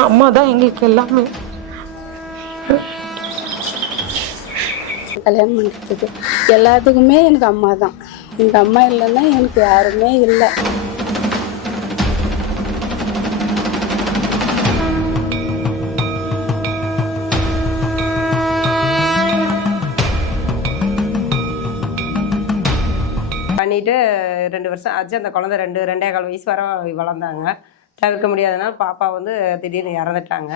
அம்மா தான் எங்களுக்கு எல்லாமே. கல்யாணம் பண்ணிக்கிட்டது எல்லாத்துக்குமே எனக்கு அம்மா தான் எங்கள் அம்மா இல்லைன்னா எனக்கு யாருமே இல்லை. பண்ணிட்டு ரெண்டு வருஷம் ஆச்சு. அந்த குழந்தை ரெண்டு ரெண்டே கால் வயசு வர வளர்ந்தாங்க. தவிர்க்க முடியாதனால பாப்பா வந்து திடீர்னு இறந்துட்டாங்க.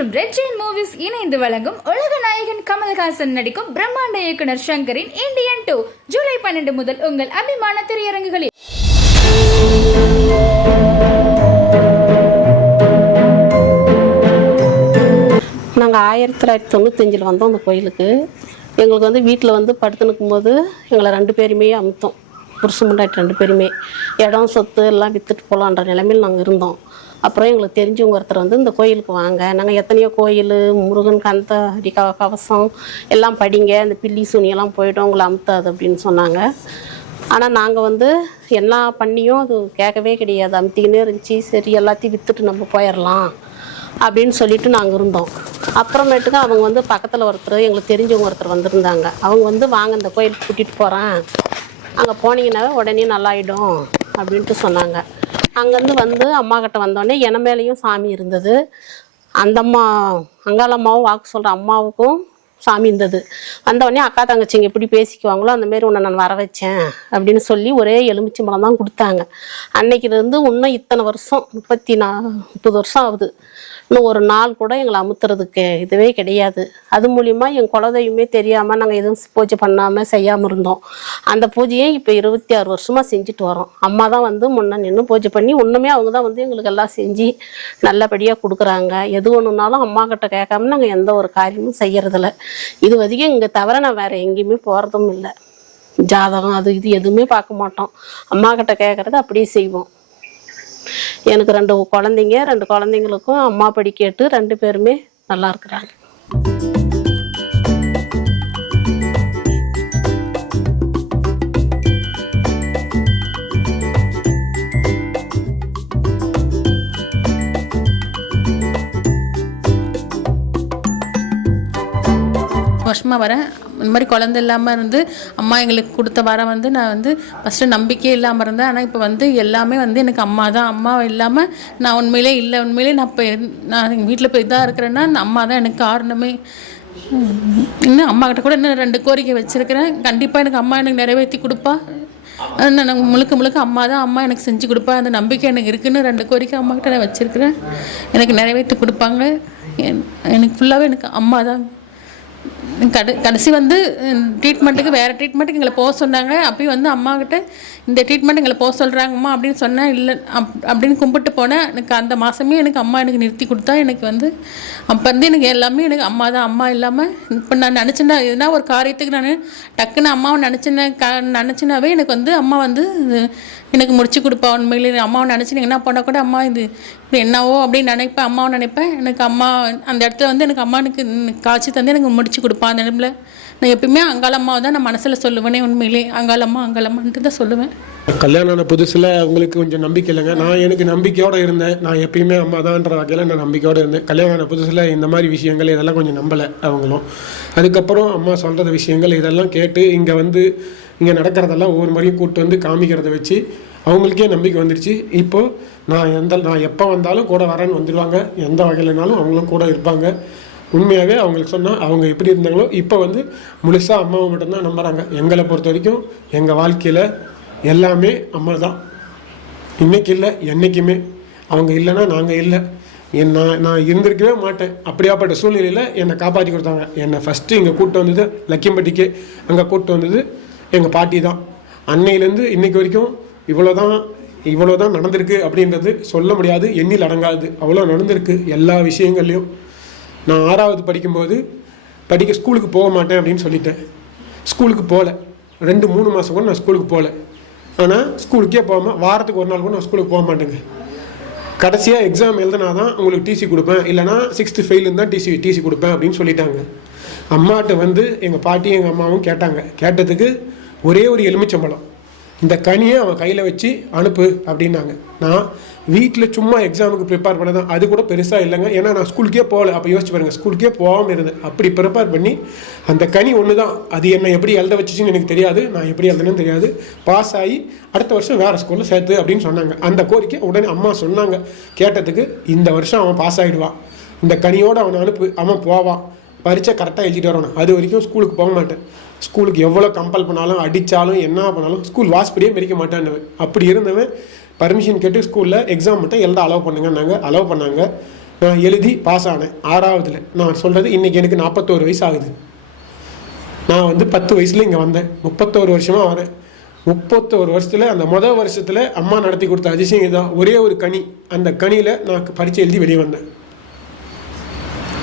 மற்றும் ரெட் ஜெயின் மூவிஸ் இணைந்து வழங்கும் உலக நாயகன் கமல்ஹாசன் நடிக்கும் பிரம்மாண்ட இயக்குனர் சங்கரின் இந்தியன் டூ ஜூலை பன்னெண்டு முதல் உங்கள் அபிமான திரையரங்குகளில். நாங்கள் ஆயிரத்தி தொள்ளாயிரத்தி தொண்ணூத்தஞ்சில் வந்தோம் அந்த கோயிலுக்கு. எங்களுக்கு வந்து வீட்டில் வந்து படுத்து நிற்கும்போது எங்களை ரெண்டு பேருமே அமுத்தோம். புருஷன் முண்டாட்டி ரெண்டு பேருமே. இடம் சொத்து எல்லாம் விற்றுட்டு போகலான்ற நிலைமையில் நாங்கள் இருந்தோம். அப்புறம் எங்களுக்கு தெரிஞ்சவங்க ஒருத்தர் வந்து இந்த கோயிலுக்கு வாங்க. நாங்கள் எத்தனையோ கோயில் முருகன் கந்த அடி கவசம் எல்லாம் படிங்க இந்த பில்லி சுனியெல்லாம் போயிடும் உங்களை அமுத்தாது அப்படின்னு சொன்னாங்க. ஆனால் நாங்கள் வந்து என்ன பண்ணியும் அது கேட்கவே கிடையாது. அமுத்திக்கினே இருந்துச்சு. சரி எல்லாத்தையும் விற்றுட்டு நம்ம போயிடலாம் அப்படின்னு சொல்லிட்டு நாங்கள் இருந்தோம். அப்புறமேட்டுக்கு அவங்க வந்து பக்கத்தில் ஒருத்தர் எங்களுக்கு தெரிஞ்சவங்க ஒருத்தர் வந்திருந்தாங்க. அவங்க வந்து வாங்க இந்த கோயிலுக்கு கூட்டிகிட்டு போகிறேன் அங்கே போனீங்கன்னாவே உடனே நல்லாயிடும். அப்படின்ட்டு சொன்னாங்க. அங்கேருந்து வந்து அம்மா கிட்ட வந்தோடனே என மேலேயும் சாமி இருந்தது. அந்த அம்மா அங்காளம்மாவும் வாக்கு சொல்கிற அம்மாவுக்கும் சாமி இருந்தது. வந்தவொடனே அக்கா தங்கச்சிங்க எப்படி பேசிக்குவாங்களோ அந்த மாரி உன்னை நான் வர வச்சேன் அப்படின்னு சொல்லி ஒரே எலுமிச்சை மலம் தான் கொடுத்தாங்க. அன்னைக்கிலேருந்து இன்னும் இத்தனை வருஷம் முப்பத்தி நா முப்பது வருஷம் ஆகுது. இன்னும் ஒரு நாள் கூட எங்களை அமுத்துறதுக்கு இதுவே கிடையாது. அது மூலிமா என் குலதெய்வமே தெரியாமல் நாங்கள் எதுவும் பூஜை பண்ணாமல் செய்யாமல் இருந்தோம். அந்த பூஜையை இப்போ இருபத்தி ஆறு வருஷமாக செஞ்சுட்டு வரோம். அம்மா தான் வந்து முன்ன நின்று பூஜை பண்ணி ஒன்றுமே அவங்க தான் வந்து எங்களுக்கு எல்லாம் செஞ்சு நல்லபடியாக கொடுக்குறாங்க. எது ஒன்றுனாலும் அம்மா கிட்ட கேட்காம நாங்கள் எந்த ஒரு காரியமும் செய்யறதில்ல. இது வரைக்கும் இங்கே தவிர நான் வேறு எங்கேயுமே போகிறதும் இல்லை. ஜாதகம் அது இது எதுவுமே பார்க்க மாட்டோம். அம்மா கிட்ட கேட்குறது அப்படியே செய்வோம். எனக்கு ரெண்டு குழந்தைங்க ரெண்டு குழந்தைங்களுக்கும் அம்மா படி கேட்டு ரெண்டு பேருமே நல்லா இருக்கிறாங்க. வருஷமாக வரேன். இந்த மாதிரி குழந்தை இல்லாமல் இருந்து அம்மா எங்களுக்கு கொடுத்த வரம் வந்து நான் வந்து ஃபஸ்ட்டு நம்பிக்கையே இல்லாமல் இருந்தேன். ஆனால் இப்போ வந்து எல்லாமே வந்து எனக்கு அம்மா தான். அம்மா இல்லாமல் நான் உண்மையிலே இல்லை. உண்மையிலே நான் இப்போ நான் எங்கள் வீட்டில் போய் இதாக இருக்கிறேன்னா அந்த அம்மா தான் எனக்கு காரணமே. இன்னும் அம்மா கிட்ட கூட இன்னும் ரெண்டு கோரிக்கை வச்சுருக்கிறேன். கண்டிப்பாக எனக்கு அம்மா எனக்கு நிறைவேற்றி கொடுப்பா. அது நான் முழுக்க முழுக்க அம்மா தான். அம்மா எனக்கு செஞ்சு கொடுப்பா. அந்த நம்பிக்கை எனக்கு இருக்குன்னு ரெண்டு கோரிக்கை அம்மா கிட்ட நான் வச்சுருக்கிறேன். எனக்கு நிறைவேற்றி கொடுப்பாங்க. என்- எனக்கு ஃபுல்லாகவே எனக்கு அம்மா தான். கடு கடைசி வந்து ட்ரீட்மெண்ட்டுக்கு வேறு ட்ரீட்மெண்ட்டுக்கு எங்களை போக சொன்னாங்க. அப்பயும் வந்து அம்மாக்கிட்ட இந்த ட்ரீட்மெண்ட் எங்களை போக சொல்கிறாங்கம்மா அப்படின்னு சொன்னேன் இல்லை அப் அப்படின்னு கும்பிட்டு போனேன் எனக்கு அந்த மாதமே எனக்கு அம்மா எனக்கு நிறுத்தி கொடுத்தா எனக்கு வந்து அப்போ வந்து எனக்கு எல்லாமே எனக்கு அம்மா தான். அம்மா இல்லாமல் இப்போ நான் நினச்சேன்னா எதுனா ஒரு காரியத்துக்கு நான் டக்குன்னு அம்மாவை நினச்சின க நினச்சினாவே எனக்கு வந்து அம்மா வந்து எனக்கு முடிச்சு கொடுப்பா உண்மையிலே. அம்மாவை நினச்சி என்ன பண்ணால் கூட அம்மா இது என்னவோ அப்படின்னு நினைப்பேன் அம்மாவை நினைப்பேன். எனக்கு அம்மா அந்த இடத்துல வந்து எனக்கு அம்மா எனக்கு காய்ச்சி தந்து எனக்கு முடிச்சு கொடுப்பான் அந்த நிலமில் நான் எப்பயுமே அங்காளம்மாவை தான் நான் மனசில் சொல்லுவேனே உண்மையிலே. அங்காளம்மா அங்காளம்மான்ட்டு தான் சொல்லுவேன். கல்யாணம் ஆன புதுசில் உங்களுக்கு கொஞ்சம் நம்பிக்கை இல்லைங்க. நான் எனக்கு நம்பிக்கையோடு இருந்தேன். நான் எப்பயுமே அம்மா தான்ன்ற வகையில் நான் நம்பிக்கையோடு இருந்தேன். கல்யாணம் ஆன புதுசில் இந்த மாதிரி விஷயங்கள் இதெல்லாம் கொஞ்சம் நம்பலை அவங்களும். அதுக்கப்புறம் அம்மா சொல்கிற விஷயங்கள் இதெல்லாம் கேட்டு இங்கே வந்து இங்கே நடக்கிறதெல்லாம் ஒவ்வொரு முறையும் கூப்பிட்டு வந்து காமிக்கிறத வச்சு அவங்களுக்கே நம்பிக்கை வந்துடுச்சு இப்போது நான் எந்த நான் எப்போ வந்தாலும் கூட வரேன்னு வந்துடுவாங்க எந்த வகையிலனாலும் அவங்களும் கூட இருப்பாங்க. உண்மையாகவே அவங்களுக்கு சொன்னால் அவங்க எப்படி இருந்தாங்களோ இப்போ வந்து முழுசாக அம்மாவை மட்டும்தான் நம்புகிறாங்க எங்களை பொறுத்த வரைக்கும் எங்கள் வாழ்க்கையில் எல்லாமே அம்மா தான் இன்னைக்கு இல்லை என்றைக்குமே அவங்க இல்லைன்னா நாங்கள் இல்லை. என் நான் நான் இருந்திருக்கவே மாட்டேன். அப்படியாப்பட்ட சூழ்நிலையில் என்னை காப்பாற்றி கொடுத்தாங்க. என்னை ஃபஸ்ட்டு இங்கே கூப்பிட்டு வந்தது லக்கிம்பட்டிக்கு. அங்கே கூப்பிட்டு வந்தது எங்கள் பாட்டி தான் அன்னையிலேருந்து இன்னைக்கு வரைக்கும் இவ்வளோ தான் இவ்வளோ தான் நடந்திருக்கு அப்படின்றது சொல்ல முடியாது எண்ணில் அடங்காது. அவ்வளோ நடந்திருக்கு எல்லா விஷயங்கள்லையும். நான் ஆறாவது படிக்கும்போது படிக்க ஸ்கூலுக்கு போக மாட்டேன் அப்படின்னு சொல்லிட்டேன். ஸ்கூலுக்கு போகல ரெண்டு மூணு மாதம் கூட நான் ஸ்கூலுக்கு போகல ஆனால் ஸ்கூலுக்கே போகாமல் வாரத்துக்கு ஒரு நாள் கூட நான் ஸ்கூலுக்கு போக மாட்டேங்க. கடைசியாக எக்ஸாம் எழுதினா தான் உங்களுக்கு டிசி கொடுப்பேன். இல்லைனா சிக்ஸ்த்து ஃபெயிலுன்னு தான் டிசி டிசி கொடுப்பேன் அப்படின்னு சொல்லிட்டாங்க. அம்மாட்ட வந்து எங்கள் பாட்டியும் எங்கள் அம்மாவும் கேட்டாங்க. கேட்டதுக்கு ஒரே ஒரு எலுமிச்சம்பழம். இந்த கனியை அவன் கையில் வச்சு அனுப்பு அப்படின்னாங்க. நான் வீட்டில் சும்மா எக்ஸாமுக்கு ப்ரிப்பேர் பண்ணதான். அது கூட பெருசாக இல்லைங்க. ஏன்னா நான் ஸ்கூலுக்கே போகல. அப்போ யோசிச்சு பாருங்கள் ஸ்கூலுக்கே போகாமல் இருந்தேன். அப்படி ப்ரிப்பேர் பண்ணி அந்த கனி ஒன்று தான் அது என்னை எப்படி எழுத வச்சுச்சுன்னு எனக்கு தெரியாது. நான் எப்படி எழுதுனேன்னு தெரியாது. பாஸ் ஆகி அடுத்த வருஷம் வேறு ஸ்கூலில் சேர்த்து அப்படின்னு சொன்னாங்க. அந்த கோரிக்கை உடனே அம்மா சொன்னாங்க. கேட்டதுக்கு இந்த வருஷம் அவன் பாஸ் ஆகிடுவான் இந்த கனியோடு அவனை அனுப்பு. அவன் போவான். பரீட்சை கரெக்டாக எழுதிட்டு வரணும் அது வரைக்கும் ஸ்கூலுக்கு போக மாட்டேன். ஸ்கூலுக்கு எவ்வளோ கம்பல் பண்ணாலும் அடித்தாலும் என்ன பண்ணாலும் ஸ்கூல் வாசப்படியே மெரிக்க மாட்டேன்னுவன். அப்படி இருந்தவன் பர்மிஷன் கேட்டு ஸ்கூலில் எக்ஸாம் மட்டும் எழுத அலோவ் பண்ணுங்கன்னாங்க. அலோவ் பண்ணாங்க. நான் எழுதி பாஸ் ஆனேன். ஆறாவதுல நான் சொல்கிறது இன்றைக்கி எனக்கு நாற்பத்தோரு வயசு ஆகுது. நான் வந்து பத்து வயசுல இங்கே வந்தேன். முப்பத்தோரு வருஷமாக வரேன் முப்பத்தோரு வருஷத்தில் அந்த மொதல் வருஷத்தில் அம்மா நடத்தி கொடுத்த அதிசயம் இதுதான் ஒரே ஒரு கனி. அந்த கனியில் நான் பரீட்சை எழுதி வெளியே வந்தேன்.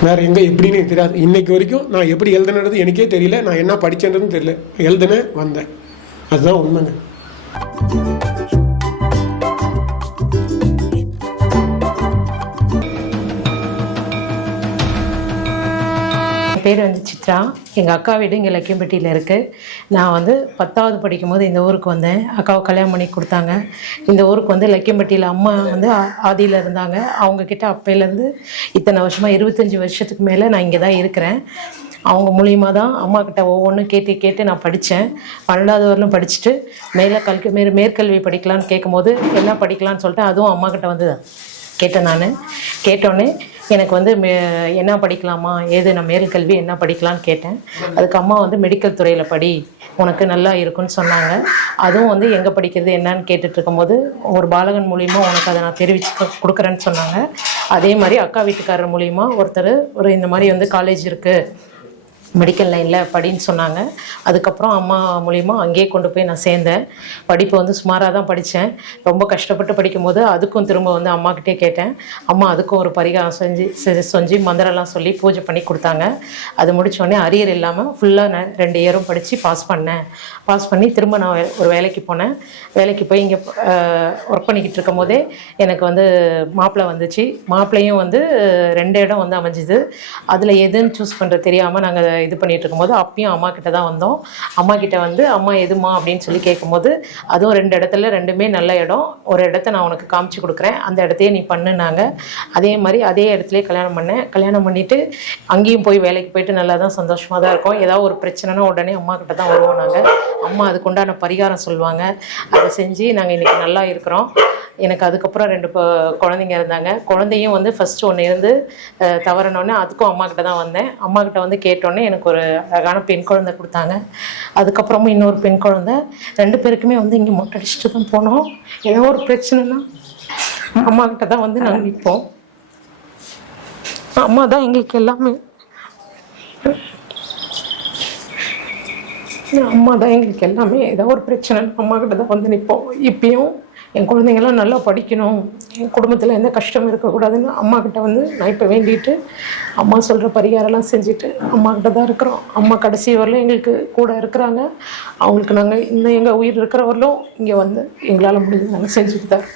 வேறு எங்கே எப்படின்னு தெரியாது. இன்னைக்கு வரைக்கும் நான் எப்படி எழுதுனது எனக்கே தெரியல. நான் என்ன படித்தேன்றதும் தெரியல. எழுதுனேன் வந்தேன். அதுதான் உண்மைங்க. பேர் வந்து சித்ரா. எங்கள் அக்கா வீடு இங்கே லக்கியம்பட்டியில் இருக்குது நான் வந்து பத்தாவது படிக்கும்போது இந்த ஊருக்கு வந்தேன். அக்காவை கல்யாணம் பண்ணி கொடுத்தாங்க. இந்த ஊருக்கு வந்து லக்கியம்பட்டியில் அம்மா வந்து ஆதியில் இருந்தாங்க. அவங்கக்கிட்ட அப்பையிலேருந்து இத்தனை வருஷமாக இருபத்தஞ்சி வருஷத்துக்கு மேலே நான் இங்கே தான் இருக்கிறேன். அவங்க மூலியமாக தான் அம்மா கிட்ட ஒவ்வொன்றும் கேட்டு கேட்டு நான் படித்தேன் பன்னெண்டாவது வரலும் படிச்சுட்டு மேலே கல்வி மேற் மேற்கல்வி படிக்கலான்னு கேட்கும்போது என்ன படிக்கலான்னு சொல்லிட்டு அதுவும் அம்மா கிட்ட வந்து கேட்டேன் நான். கேட்டோடனே எனக்கு வந்து மே என்ன படிக்கலாமா? ஏது? நான் மேல்கல்வி என்ன படிக்கலான்னு கேட்டேன். அதுக்கு அம்மா வந்து மெடிக்கல் துறையில் படி. உனக்கு நல்லா இருக்குன்னு சொன்னாங்க. அதுவும் வந்து எங்கே படிக்கிறது என்னன்னு கேட்டுட்டு இருக்கும்போது ஒரு பாலகன் மூலியமாக உனக்கு அதை நான் தெரிவிச்சு கொடுக்குறேன்னு சொன்னாங்க. அதே மாதிரி அக்கா வீட்டுக்காரர் மூலியமாக ஒருத்தர் ஒரு இந்த மாதிரி வந்து காலேஜ் இருக்குது மெடிக்கல் லைனில் படின்னு சொன்னாங்க. அதுக்கப்புறம் அம்மா மூலிமா அங்கேயே கொண்டு போய் நான் சேர்ந்தேன். படிப்பு வந்து சுமாராக தான் படித்தேன் ரொம்ப கஷ்டப்பட்டு படிக்கும்போது அதுக்கும் திரும்ப வந்து அம்மாக்கிட்டே கேட்டேன். அம்மா அதுக்கும் ஒரு பரிகாரம் செஞ்சு செஞ்சு செஞ்சு மந்திரம்லாம் சொல்லி பூஜை பண்ணி கொடுத்தாங்க. அது முடித்தோடனே அரியர் இல்லாமல் ஃபுல்லாக நான் ரெண்டு இயரும் படித்து பாஸ் பண்ணேன். பாஸ் பண்ணி திரும்ப நான் ஒரு வேலைக்கு போனேன். வேலைக்கு போய் இங்கே ஒர்க் பண்ணிக்கிட்டு இருக்கும் போதே எனக்கு வந்து மாப்பிள்ளை வந்துச்சு. மாப்பிள்ளையும் வந்து ரெண்டு இடம் வந்து அமைஞ்சுது. அதில் எதுன்னு சூஸ் பண்ணுறது தெரியாமல் நாங்கள் இது பண்ணிகிட்டு இருக்கும்போது அப்பயும் அம்மா கிட்ட தான் வந்தோம். அம்மா கிட்ட வந்து அம்மா எதுமா அப்படின்னு சொல்லி கேட்கும்போது அதுவும் ரெண்டு இடத்துல ரெண்டுமே நல்ல இடம். ஒரு இடத்த நான் உனக்கு காமிச்சு கொடுக்குறேன். அந்த இடத்தையே நீ பண்ணுனாங்க அதே மாதிரி அதே இடத்துலயே கல்யாணம் பண்ணேன். கல்யாணம் பண்ணிட்டு அங்கேயும் போய் வேலைக்கு போயிட்டு நல்லா தான் சந்தோஷமாக தான் இருக்கும். ஏதாவது ஒரு பிரச்சனைனா உடனே அம்மா கிட்ட தான் வருவோம் நாங்கள் அம்மா அதுக்குண்டான பரிகாரம் சொல்லுவாங்க. அதை செஞ்சு நாங்கள் இன்னைக்கு நல்லா இருக்கிறோம். எனக்கு அதுக்கப்புறம் ரெண்டு குழந்தைங்க இருந்தாங்க. குழந்தையும் வந்து ஃபர்ஸ்ட் ஒன்று இருந்து அஹ், தவறினோடனே அதுக்கும் அம்மா கிட்ட தான் வந்தேன். அம்மா கிட்ட வந்து கேட்டோன்னே எனக்கு ஒரு அழகான பெண் குழந்தை கொடுத்தாங்க. அதுக்கப்புறமும் இன்னொரு பெண் குழந்தை. ரெண்டு பேருக்குமே வந்து இங்கே மொட்டை அடிச்சுட்டு தான் போனோம். ஏதோ ஒரு பிரச்சனைனா அம்மா கிட்ட தான் வந்து நாங்கள் நிற்போம் அம்மா தான் எங்களுக்கு எல்லாமே. அம்மா தான் எங்களுக்கு எல்லாமே. ஏதோ ஒரு பிரச்சனை அம்மா கிட்ட தான் வந்து நிற்போம் இப்பயும் என் குழந்தைங்களாம் நல்லா படிக்கணும். என் குடும்பத்தில் எந்த கஷ்டமும் இருக்கக்கூடாதுன்னு அம்மா கிட்ட வந்து நான் இப்போ வேண்டிட்டு அம்மா சொல்கிற பரிகாரம்லாம் செஞ்சுட்டு அம்மா கிட்ட தான் இருக்கிறோம். அம்மா கடைசி வரலும் எங்களுக்கு கூட இருக்கிறாங்க. அவங்களுக்கு நாங்கள் இன்னும் எங்கள் உயிர் இருக்கிற வரலும் இங்கே வந்து எங்களால் முடிஞ்சது நாங்கள் செஞ்சுட்டு தான்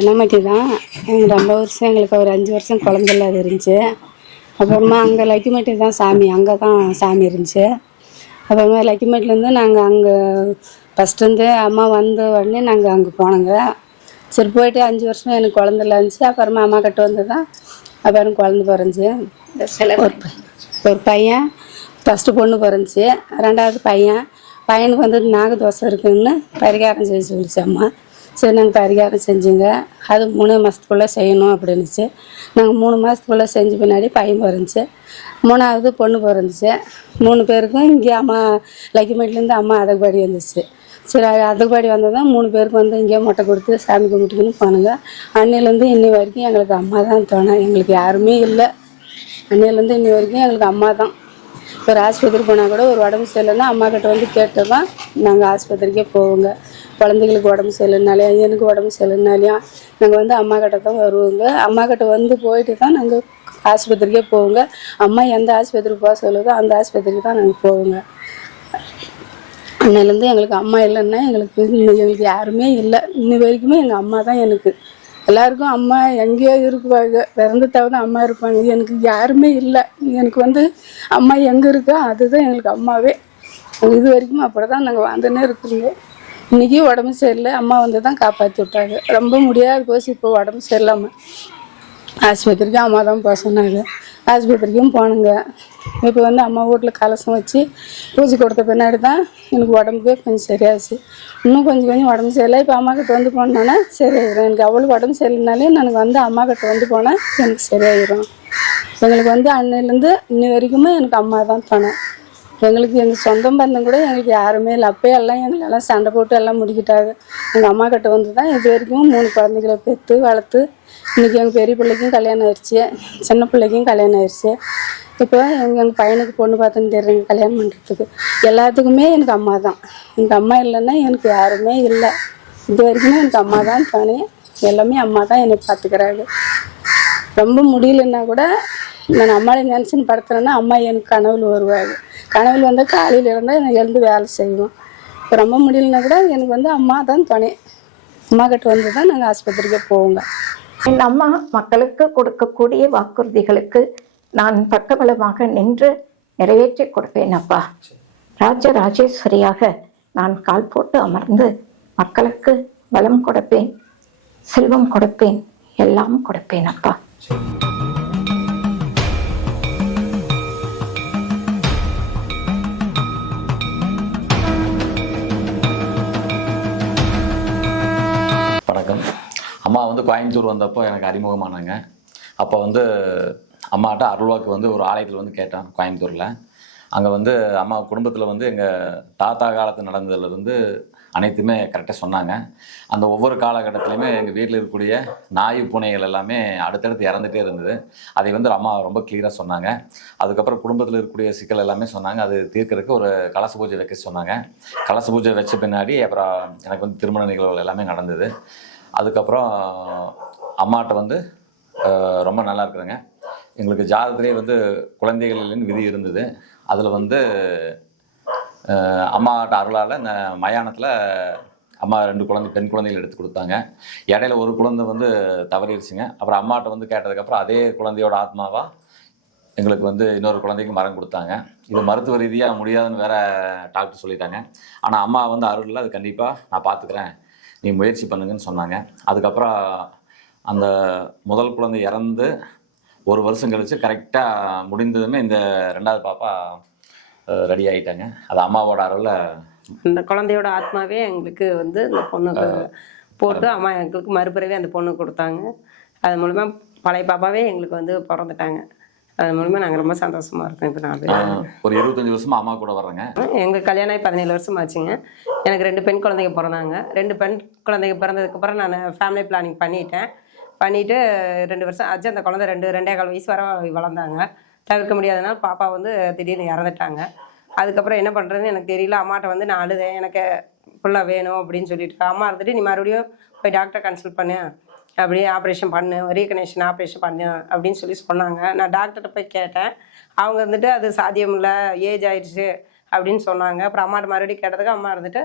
வெண்ணமட்டி தான் எங்கள் ரொம்ப வருஷம் எங்களுக்கு ஒரு அஞ்சு வருஷம் குழந்தை இல்லாத இருந்துச்சு. அப்புறமா அங்கே லக்கிமட்டி தான் சாமி அங்கே தான் சாமி இருந்துச்சு. அப்புறமா லக்கிமட்டிலேருந்து நாங்கள் அங்கே ஃபஸ்ட்டு அம்மா வந்த உடனே நாங்கள் அங்கே போனோங்க. சரி போயிட்டு அஞ்சு வருஷம் எனக்கு குழந்தை இருந்துச்சு. அப்புறமா அம்மா கிட்ட வந்து தான் அப்புறம் குழந்தை பிறந்துச்சு. ஒரு ஒரு பையன் ஃபஸ்ட்டு பொண்ணு பிறந்துச்சு. ரெண்டாவது பையன் பையனுக்கு வந்து நாகதோசை இருக்குன்னு பரிகாரம் செய்ய சொல்லிச்சு அம்மா. சரி நாங்கள் பரிகாரம் செஞ்சுங்க. அது மூணு மாதத்துக்குள்ளே செய்யணும் அப்படின்னுச்சு. நாங்கள் மூணு மாதத்துக்குள்ளே செஞ்ச பின்னாடி பையன் பிறந்துச்சு. மூணாவது பொண்ணு பிறந்துச்சு. மூணு பேருக்கும் இங்கே அம்மா லக்கிமேட்லேருந்து அம்மா அதகுபாடி வந்துச்சு. சரி அதகுபாடி வந்ததும் மூணு பேருக்கு வந்து இங்கேயே மொட்டை கொடுத்து சாமி கும்பிட்டுக்குன்னு போனாங்க. அன்னையிலேருந்து இன்னி வரைக்கும் எங்களுக்கு அம்மா தான் தோணும். எங்களுக்கு யாருமே இல்லை. அன்னையிலேருந்து இன்னி வரைக்கும் எங்களுக்கு அம்மா தான் ஒரு ஆஸ்பத்திரி போனால் கூட ஒரு உடம்பு சரியில்லைன்னா அம்மா கிட்ட வந்து கேட்டு தான் நாங்கள் ஆஸ்பத்திரிக்கே போவோங்க. குழந்தைங்களுக்கு உடம்பு சரியில்லைனாலையா எனக்கு உடம்பு சரியில்லைனாலையும் நாங்கள் வந்து அம்மா கிட்ட தான் வருவோங்க. அம்மா கிட்ட வந்து போயிட்டு தான் நாங்கள் ஆஸ்பத்திரிக்கே போவோங்க. அம்மா எந்த ஆஸ்பத்திரி போக சொல்லுதோ அந்த ஆஸ்பத்திரிக்கு தான் நாங்கள் போவோங்க. அன்னையிலேருந்து எங்களுக்கு அம்மா இல்லைன்னா எங்களுக்கு எங்களுக்கு யாருமே இல்லை. இன்னி வரைக்குமே எங்கள் அம்மா தான் எனக்கு எல்லாருக்கும் அம்மா எங்கேயோ இருக்குவாங்க. பிறந்து தவிர அம்மா இருப்பாங்க. எனக்கு யாருமே இல்லை. எனக்கு வந்து அம்மா எங்கே இருக்கோ அதுதான் எங்களுக்கு அம்மாவே. இது வரைக்கும் அப்படி தான் நாங்கள் வாழ்ந்துன்னே இருக்கிறோங்க. இன்றைக்கி உடம்பு சரியில்லை. அம்மா வந்து தான் காப்பாற்றி விட்டாங்க. ரொம்ப முடியாத போச்சு. இப்போ உடம்பு சரியில்லாமல் ஆஸ்பத்திரிக்கு அம்மா தான் போக சொன்னாங்க. ஆஸ்பத்திரிக்கும் போனேங்க. இப்போ வந்து அம்மா வீட்டில் கலசம் வச்சு பூஜை கொடுத்த பின்னாடி தான் எனக்கு உடம்புக்கே கொஞ்சம் சரியாச்சு. இன்னும் கொஞ்சம் கொஞ்சம் உடம்பு சரியில்லை. இப்போ அம்மா கிட்ட வந்து போனோன்னா சரியாயிடும் எனக்கு அவ்வளோ உடம்பு சரியில்லைனாலே எனக்கு வந்து அம்மா கிட்ட வந்து போனால் எனக்கு சரியாயிடும் எங்களுக்கு வந்து அன்னையிலேருந்து இன்னி வரைக்குமே எனக்கு அம்மா தான் தோணும் எங்களுக்கு எங்கள் சொந்தம் பந்தம் கூட எங்களுக்கு யாருமே இல்லை. அப்பயே எல்லாம் எங்களெல்லாம் சண்டை போட்டு எல்லாம் முடிக்கிட்டாங்க. எங்கள் அம்மா கிட்ட வந்து தான் இது வரைக்கும் மூணு குழந்தைகளை பெற்று வளர்த்து இன்றைக்கி எங்கள் பெரிய பிள்ளைக்கும் கல்யாணம் ஆயிடுச்சு சின்ன பிள்ளைக்கும் கல்யாணம் ஆயிடுச்சு இப்போ எங்கள் எங்கள் பையனுக்கு பொண்ணு பார்த்துன்னு தெரியுங்க கல்யாணம் பண்ணுறதுக்கு எல்லாத்துக்குமே எனக்கு அம்மா தான். எங்கள் அம்மா இல்லைன்னா எனக்கு யாருமே இல்லை. இது வரைக்குமே எனக்கு அம்மா தான் தானே. எல்லாமே அம்மா தான் என்னை பார்த்துக்கிறாங்க. ரொம்ப முடியலன்னா கூட நான் அம்மாவை நினச்சின்னு படுத்துறேன்னா அம்மா எனக்கு கனவுல வருவாங்க. கனவுல வந்து காலையில் இருந்தால் எழுந்து வேலை செய்வோம். இப்போ ரொம்ப முடியலன்னா கூட எனக்கு வந்து அம்மா தான் துணை. அம்மா கிட்ட வந்து தான் நாங்கள் ஆஸ்பத்திரிக்கே போவோங்க. என் அம்மா மக்களுக்கு கொடுக்கக்கூடிய வாக்குறுதிகளுக்கு நான் பக்கபலமாக நின்று நிறைவேற்றி கொடுப்பேன் அப்பா. ராஜராஜேஸ்வரியாக நான் கால் போட்டு அமர்ந்து மக்களுக்கு பலம் கொடுப்பேன் செல்வம் கொடுப்பேன் எல்லாம் கொடுப்பேன் அப்பா. நான் வந்து கோயம்புத்தூர் வந்தப்போ எனக்கு அறிமுகமானாங்க. அப்போ வந்து அம்மாட்ட அருள்வாக்கு வந்து ஒரு ஆலயத்தில் வந்து கேட்டேன் கோயம்புத்தூரில். அங்கே வந்து அம்மா குடும்பத்தில் வந்து எங்கள் தாத்தா காலத்து நடந்ததுலேருந்து அனைத்துமே கரெக்டாக சொன்னாங்க. அந்த ஒவ்வொரு காலகட்டத்திலையுமே எங்கள் வீட்டில் இருக்கக்கூடிய நாய் பூனைகள் எல்லாமே அடுத்தடுத்து இறந்துட்டே இருந்தது. அதை வந்து அம்மா ரொம்ப கிளியராக சொன்னாங்க. அதுக்கப்புறம் குடும்பத்தில் இருக்கக்கூடிய சிக்கல் எல்லாமே சொன்னாங்க. அது தீர்க்கறதுக்கு ஒரு கலச பூஜை வைக்க சொன்னாங்க. கலச பூஜை வச்ச பின்னாடி அப்புறம் எனக்கு வந்து திருமண நிகழ்வுகள் எல்லாமே நடந்தது. அதுக்கப்புறம் அம்மாட்ட வந்து ரொம்ப நல்லா இருக்கிறேங்க. எங்களுக்கு ஜாதகத்திலே வந்து குழந்தைகள் விதி இருந்தது. அதில் வந்து அம்மாட்ட அருளால் இந்த மயானத்தில் அம்மா ரெண்டு குழந்தை பெண் குழந்தைகள் எடுத்து கொடுத்தாங்க. இடையில ஒரு குழந்தை வந்து தவறிடுச்சுங்க. அப்புறம் அம்மாட்ட வந்து கேட்டதுக்கப்புறம் அதே குழந்தையோட ஆத்மாவா எங்களுக்கு வந்து இன்னொரு குழந்தைக்கு மரம் கொடுத்தாங்க. இது மருத்துவ ரீதியாக முடியாதுன்னு வேற டாக்டர் சொல்லிட்டாங்க. ஆனால் அம்மா வந்து அருளில் அது கண்டிப்பாக நான் பார்த்துக்கிறேன் நீ முயற்சி பண்ணுங்கன்னு சொன்னாங்க. அதுக்கப்புறம் அந்த முதல் குழந்தை இறந்து ஒரு வருஷம் கழிச்சு கரெக்டாக முடிந்ததுமே இந்த ரெண்டாவது பாப்பா ரெடி ஆயிட்டாங்க. அது அம்மாவோட அருளில் அந்த குழந்தையோட ஆத்மாவே எங்களுக்கு வந்து இந்த பொண்ணுக்கு போட்டு அம்மா எங்களுக்கு மறுபிறவி அந்த பொண்ணு கொடுத்தாங்க. அது மூலிமா பழைய பாப்பாவே எங்களுக்கு வந்து பிறந்துட்டாங்க. அது மூலிமா நாங்கள் ரொம்ப சந்தோஷமா இருக்கோம் இப்போ நாலு பேர் ஒரு இருபத்தஞ்சி வருஷமா அம்மா கூட வர்றேங்க. எங்கள் கல்யாணம் ஆகி பதினேழு வருஷம் ஆச்சுங்க. எனக்கு ரெண்டு பெண் குழந்தைங்க பிறந்தாங்க. ரெண்டு பெண் குழந்தைங்க பிறந்ததுக்கப்புறம் நான் ஃபேமிலி பிளானிங் பண்ணிட்டேன். பண்ணிவிட்டு ரெண்டு வருஷம் ஆச்சு. அந்த குழந்தை ரெண்டு ரெண்டே கால் வயசு வர வளர்ந்தாங்க. தவிர்க்க முடியாதனால பாப்பா வந்து திடீர்னு இறந்துட்டாங்க. அதுக்கப்புறம் என்ன பண்ணுறதுன்னு எனக்கு தெரியல. அம்மாட்ட வந்து நான் அழுதேன். எனக்கு புள்ள வேணும் அப்படின்னு சொல்லிட்டு அம்மா இருந்துட்டு நீ மறுபடியும் போய் டாக்டரை கன்சல்ட் பண்ணு. அப்படியே ஆப்ரேஷன் பண்ணு ரீகனேஷன் ஆப்ரேஷன் பண்ணு அப்படின்னு சொல்லி சொன்னாங்க. நான் டாக்டர்கிட்ட போய் கேட்டேன். அவங்க வந்துட்டு அது சாத்தியம் இல்லை ஏஜ் ஆயிடுச்சு அப்படின்னு சொன்னாங்க. அப்புறம் அம்மாட்ட மறுபடியும் கேட்டதுக்கு அம்மா இருந்துட்டு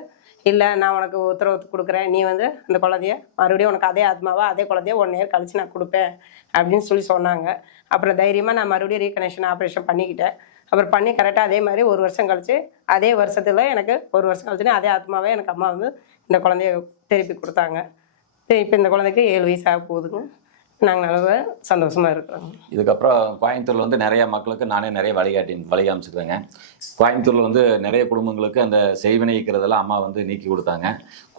இல்லை நான் உனக்கு உத்தரவு கொடுக்குறேன். நீ வந்து அந்த குழந்தைய மறுபடியும் உனக்கு அதே ஆத்மாவா அதே குழந்தைய ஒன் இயர் கழிச்சு நான் கொடுப்பேன் அப்படின்னு சொல்லி சொன்னாங்க. அப்புறம் தைரியமாக நான் மறுபடியும் ரீகனெக்ஷன் ஆப்ரேஷன் பண்ணிக்கிட்டேன். அப்புறம் பண்ணி கரெக்டாக அதே மாதிரி ஒரு வருஷம் கழிச்சு அதே வருஷத்தில் எனக்கு ஒரு வருஷம் கழிச்சுன்னு அதே ஆத்மாவே எனக்கு அம்மா வந்து இந்த குழந்தைய திருப்பி கொடுத்தாங்க. இப்போ இந்த குழந்தைக்கு ஏழு வயசு ஆக போகுதுங்க. நாங்கள் நல்லா சந்தோஷமாக இருக்கிறோம் இதுக்கப்புறம் கோயம்புத்தூர்ல வந்து நிறைய மக்களுக்கு நானே நிறைய வழிகாட்டி வழி அமைச்சிருக்கேங்க கோயம்புத்தூரில் வந்து நிறைய குடும்பங்களுக்கு அந்த செய்வினைக்கிறதெல்லாம் அம்மா வந்து நீக்கி கொடுத்தாங்க.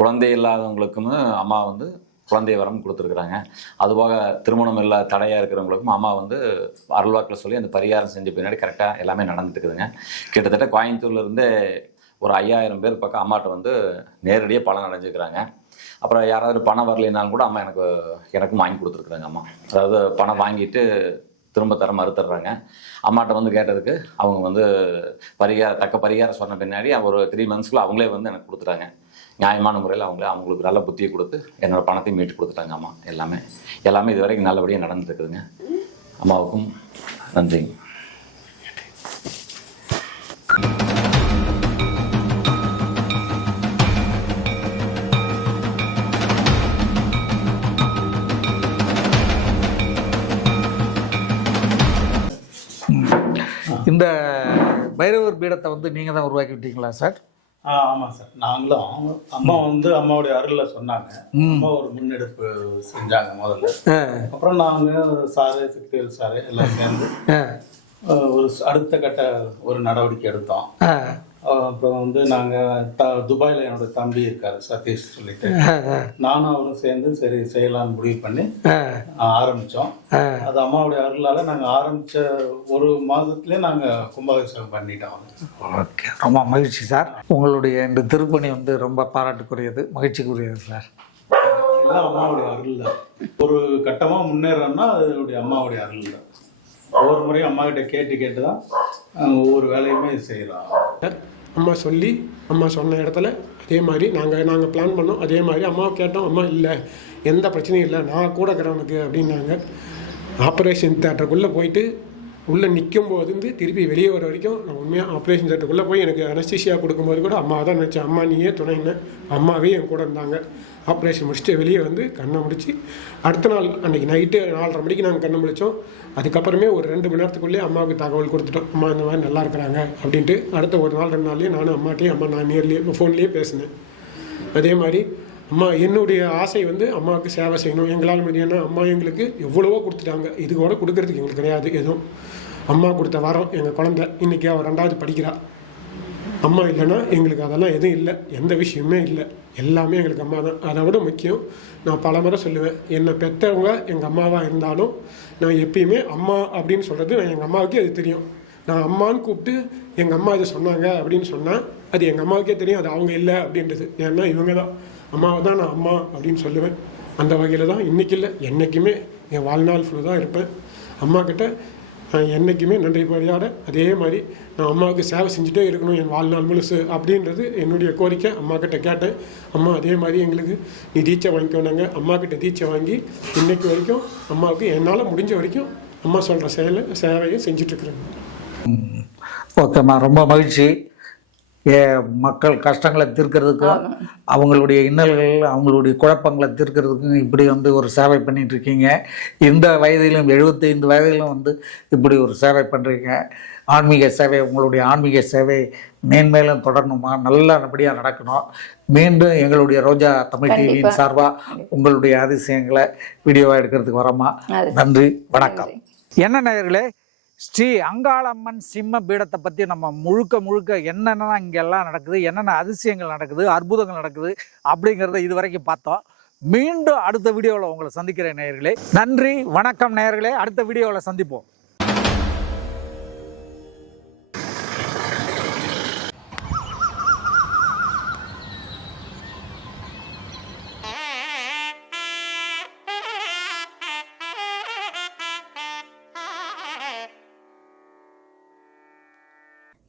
குழந்தை இல்லாதவங்களுக்கும் அம்மா வந்து குழந்தை வரம் கொடுத்துருக்குறாங்க. அதுபோக திருமணம் இல்லாத தடையாக இருக்கிறவங்களுக்கும் அம்மா வந்து அருள்வாக்கில் சொல்லி அந்த பரிகாரம் செஞ்ச பின்னாடி கரெக்டாக எல்லாமே நடந்துட்டு இருக்குதுங்க கிட்டத்தட்ட கோயம்புத்தூர்லேருந்து ஒரு ஐயாயிரம் பேர் பக்கம் அம்மாட்ட வந்து நேரடியாக பலன் அடைஞ்சிருக்கிறாங்க. அப்புறம் யாராவது பணம் வரலைனாலும் கூட அம்மா எனக்கு எனக்கும் வாங்கி கொடுத்துருக்குறாங்க அம்மா. அதாவது பணம் வாங்கிட்டு திரும்ப தர மறுத்துடுறாங்க. அம்மாட்ட வந்து கேட்டதுக்கு அவங்க வந்து பரிகார தக்க பரிகாரம் சொன்ன பின்னாடி ஒரு த்ரீ மந்த்ஸ்க்குள்ள அவங்களே வந்து எனக்கு கொடுத்துட்டாங்க. நியாயமான முறையில் அவங்களே அவங்களுக்கு நல்ல புத்தியை கொடுத்து என்னோட பணத்தையும் மீட்டு கொடுத்துட்டாங்க அம்மா எல்லாமே. எல்லாமே இது வரைக்கும் நல்லபடியாக நடந்துருக்குதுங்க அம்மாவுக்கும் நன்றிங்க இந்த பைரவர் பீடத்தை வந்து நீங்கள் தான் உருவாக்கி விட்டீங்களா சார்? ஆ ஆமாம் சார். நாங்களும் அவங்க அம்மா வந்து அம்மாவுடைய அருளில் சொன்னாங்க. அம்மா ஒரு முன்னெடுப்பு செஞ்சாங்க முதல்ல. அப்புறம் நாங்கள் சாரு சிக்கல் சாரு எல்லாம் சேர்ந்து ஒரு அடுத்த கட்ட ஒரு நடவடிக்கை எடுத்தோம். அப்புறம் வந்து நாங்கள் த துபாயில் என்னோட தம்பி இருக்காரு சதீஷ் சொல்லிட்டு. நானும் அவரும் சேர்ந்து சரி செய்யலாம்னு முடிவு பண்ணி ஆரம்பித்தோம் அது அம்மாவுடைய அருளால் நாங்கள் ஆரம்பித்த ஒரு மாதத்துலேயே நாங்கள் கும்பாபிஷேகம் பண்ணிட்டோம். ஓகே. ரொம்ப மகிழ்ச்சி சார். உங்களுடைய இந்த திருப்பணி வந்து ரொம்ப பாராட்டுக்குரியது மகிழ்ச்சிக்குரியது சார். எல்லாம் அம்மாவுடைய அருள் தான். ஒரு கட்டமாக முன்னேறோம்னா அதனுடைய அம்மாவுடைய அருள் தான். ஒவ்வொரு முறையும் அம்மா கிட்ட கேட்டு கேட்டு தான் ஒவ்வொரு வேலையுமே செய்கிறோம் அம்மா சொல்லி அம்மா சொன்ன இடத்துல அதே மாதிரி நாங்கள் நாங்கள் பிளான் பண்ணோம். அதே மாதிரி அம்மாவை கேட்டோம் அம்மா இல்லை எந்த பிரச்சனையும் இல்லை. நான் கூட இருக்கிறவனுக்கு அப்படின்னாங்க. ஆப்ரேஷன் தேட்டருக்குள்ளே போயிட்டு உள்ளே நிற்கும் போது இருந்து திருப்பி வெளியே வர வரைக்கும் நான் உண்மையாக ஆப்ரேஷன் தேட்டருக்குள்ளே போய் எனக்கு அனஸ்தீசியா கொடுக்கும்போது கூட அம்மா தான் நினச்சேன். அம்மா நீயே துணைன்னு அம்மாவே என் கூட இருந்தாங்க. ஆப்ரேஷன் முடிச்சுட்டு வெளியே வந்து கண்ணை முடிச்சு அடுத்த நாள் அன்றைக்கி நைட்டு நாலரை மணிக்கு நாங்கள் கண்ணை முடித்தோம் அதுக்கப்புறமே ஒரு ரெண்டு மணி நேரத்துக்குள்ளேயே அம்மாவுக்கு தகவல் கொடுத்துட்டோம். அம்மா இந்த மாதிரி நல்லா இருக்கிறாங்க அப்படின்ட்டு அடுத்த ஒரு நாள் ரெண்டு நாள்லேயே நானும் அம்மாட்டையும் அம்மா நான் நேர்லேயே ஃபோன்லேயே பேசினேன். அதே மாதிரி அம்மா என்னுடைய ஆசை வந்து அம்மாவுக்கு சேவை செய்யணும். எங்களால் முடியும்னா அம்மா எங்களுக்கு எவ்வளவோ கொடுத்துட்டாங்க. இது கூட கொடுக்கறதுக்கு எங்களுக்கு கிடையாது எதுவும். அம்மா கொடுத்த வரம் எங்கள் குழந்தை இன்றைக்கி அவள் ரெண்டாவது படிக்கிறா. அம்மா இல்லைன்னா எங்களுக்கு அதெல்லாம் எதுவும் இல்லை. எந்த விஷயமே இல்லை. எல்லாமே எங்களுக்கு அம்மா தான். அதை விட முக்கியம் நான் பல முறை சொல்லுவேன் என்னை பெற்றவங்க எங்கள் அம்மாவாக இருந்தாலும் நான் எப்பயுமே அம்மா அப்படின்னு சொல்கிறது நான் எங்கள் அம்மாவுக்கே அது தெரியும். நான் அம்மான்னு கூப்பிட்டு எங்கள் அம்மா இது சொன்னாங்க அப்படின்னு சொன்னால் அது எங்கள் அம்மாவுக்கே தெரியும் அது அவங்க இல்லை அப்படின்றது. ஏன்னா இவங்க தான். அம்மாவை தான் நான் அம்மா அப்படின்னு சொல்லுவேன். அந்த வகையில் தான் இன்றைக்கி இல்லை. என்றைக்குமே என் வாழ்நாள் ஃபுல்லாக தான் இருப்பேன். அம்மா கிட்ட என்றைக்குமே நன்றி அதே மாதிரி நான் அம்மாவுக்கு சேவை செஞ்சுட்டே இருக்கணும் என் வாழ்நாள் முழுசு அப்படின்றது என்னுடைய கோரிக்கை. அம்மாக்கிட்ட கேட்டேன். அம்மா அதே மாதிரி எங்களுக்கு நீ தீட்சை வாங்கிக்கோனாங்க அம்மா கிட்ட தீட்சை வாங்கி இன்னைக்கு வரைக்கும் அம்மாவுக்கு என்னால் முடிஞ்ச வரைக்கும் அம்மா சொல்கிற செயலை சேவையை செஞ்சிட்ருக்குறேன் ஓகேம்மா ரொம்ப மகிழ்ச்சி. மக்கள் கஷ்டங்களை தீர்க்கறதுக்கும் அவங்களுடைய இன்னல்கள் அவங்களுடைய குழப்பங்களை தீர்க்கறதுக்கும் இப்படி வந்து ஒரு சேவை பண்ணிட்டு இருக்கீங்க இந்த வயதிலும் எழுபத்தைந்து வயதிலும் வந்து இப்படி ஒரு சேவை பண்ணுறீங்க ஆன்மீக சேவை உங்களுடைய ஆன்மீக சேவை மேன்மேலும் தொடரணுமா? நல்லபடியாக நடக்கணும். மீண்டும் எங்களுடைய ரோஜா தமிழ் டிவியின் சார்பாக உங்களுடைய அதிசயங்களை வீடியோவாக எடுக்கிறதுக்கு வரோமா? நன்றி வணக்கம். என்ன நேயர்களே ஸ்ரீ அங்காளம்மன் சிம்ம பீடத்தை பற்றி நம்ம முழுக்க முழுக்க என்னென்ன இங்கெல்லாம் நடக்குது என்னென்ன அதிசயங்கள் நடக்குது அற்புதங்கள் நடக்குது அப்படிங்கிறத இது வரைக்கும் பார்த்தோம். மீண்டும் அடுத்த வீடியோவில் உங்களை சந்திக்கிறேன் நேயர்களே. நன்றி வணக்கம் நேயர்களே. அடுத்த வீடியோவில் சந்திப்போம்.